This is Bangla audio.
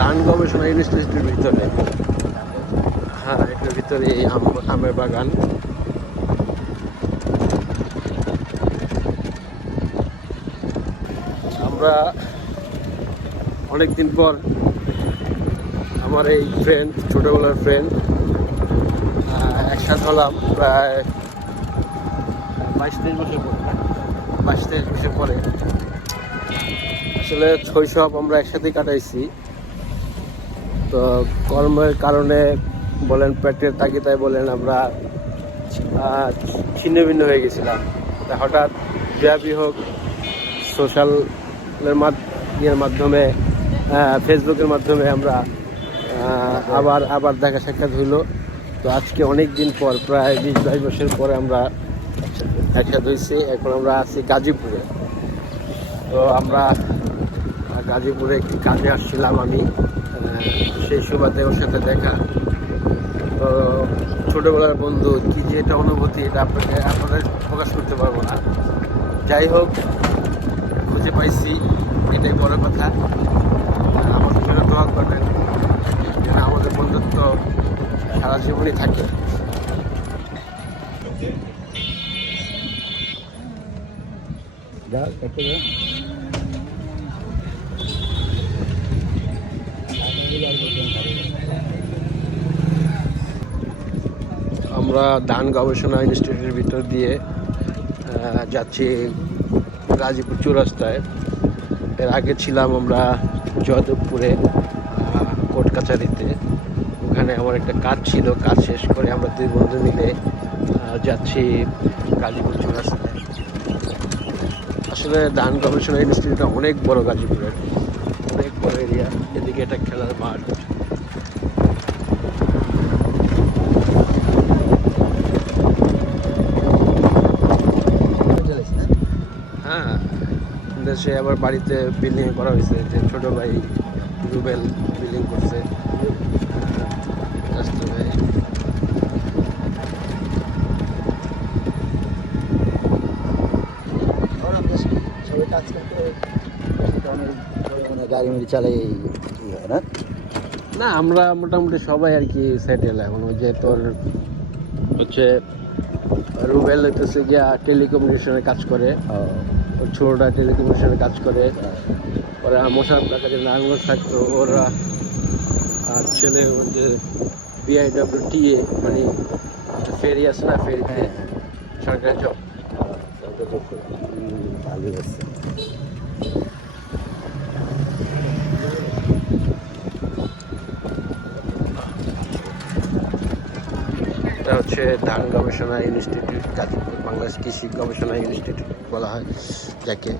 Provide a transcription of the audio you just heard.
ধান গবেষণা ইনস্টিটিউটের ভিতরে। হ্যাঁ এটার ভিতরে এই আম- আমের বাগান। আমরা অনেকদিন পর আমার এই ফ্রেন্ড ছোটোবেলার ফ্রেন্ড একসাথে হলাম প্রায় বাইশ তেইশ বছর পরে। বাইশ তেইশ বছর পরে। আসলে শৈশব আমরা একসাথে কাটাইছি। তো কর্মের কারণে বলেন, পেটের তাগিদায় বলেন, আমরা ছিন্ন ভিন্ন হয়ে গেছিলাম। হঠাৎ ব্যাপী হোক সোশ্যালের ইয়ের মাধ্যমে ফেসবুকের মাধ্যমে আমরা আবার আবার দেখা সাক্ষাৎ হইল। তো আজকে অনেক দিন পর, প্রায় বিশ, বাইশ বছর পরে আমরা একসাথে হয়েছি এখন আমরা আছি গাজীপুরে। তো আমরা গাজীপুরে একটি কাজে আসছিলাম আমি সেই সুবাদে ওর সাথে দেখা। তো ছোটোবেলার বন্ধু, কি যে এটা অনুভূতি, এটা আপনাকে আপনাদের প্রকাশ করতে পারব না। যাই হোক, খুঁজে পাইছি, এটাই বড় কথা। আমাদের জন্য দোয়া করবেন, যেন আমাদের বন্ধুত্ব সারা জীবনই থাকে। যা একটু যা। আমরা ধান গবেষণা ইনস্টিটিউটের ভিতর দিয়ে যাচ্ছি গাজীপুর চৌরাস্তায়। এর আগে ছিলাম আমরা জয়দেবপুরে আহ, কোর্ট কাছারিতে ওখানে আমার একটা কাজ ছিল কাজ শেষ করে আমরা দুই বন্ধু মিলে যাচ্ছি গাজীপুর চৌরাস্তায়। আসলে ধান গবেষণা ইনস্টিটিউটটা অনেক বড় গাজীপুরের। এরিয়া এদিকে এটা খেলার মাঠ। হ্যাঁ দেশে আবার বাড়িতে বিল্ডিং করা হয়েছে, যে ছোট ভাই রুবেল বিল্ডিং করছে। ভাই সবাই কাজ করতে গাড়ি মাড়ি চালাই কি হয় না? না আমরা মোটামুটি সবাই আর কি সেটেল এখন। ওই যে তোর হচ্ছে রুবেল হইতেছে গিয়া টেলিকমিউনিকেশনের কাজ করে। ওর ছোটটা টেলিকমিউনিকেশনের কাজ করে। ওরা মোশারফ যে নারায়ণগঞ্জ থাকতো ওরা আর ছেলে যে বিআইডব্লিউ টিএ মানে ফেরি আছে না ফেরিতে হ্যাঁ। সরকারি জব ভালোই আছে। এটা হচ্ছে ধান গবেষণা ইনস্টিটিউট গাজীপুর বাংলাদেশ কৃষি গবেষণা ইনস্টিটিউট বলা হয় যাকে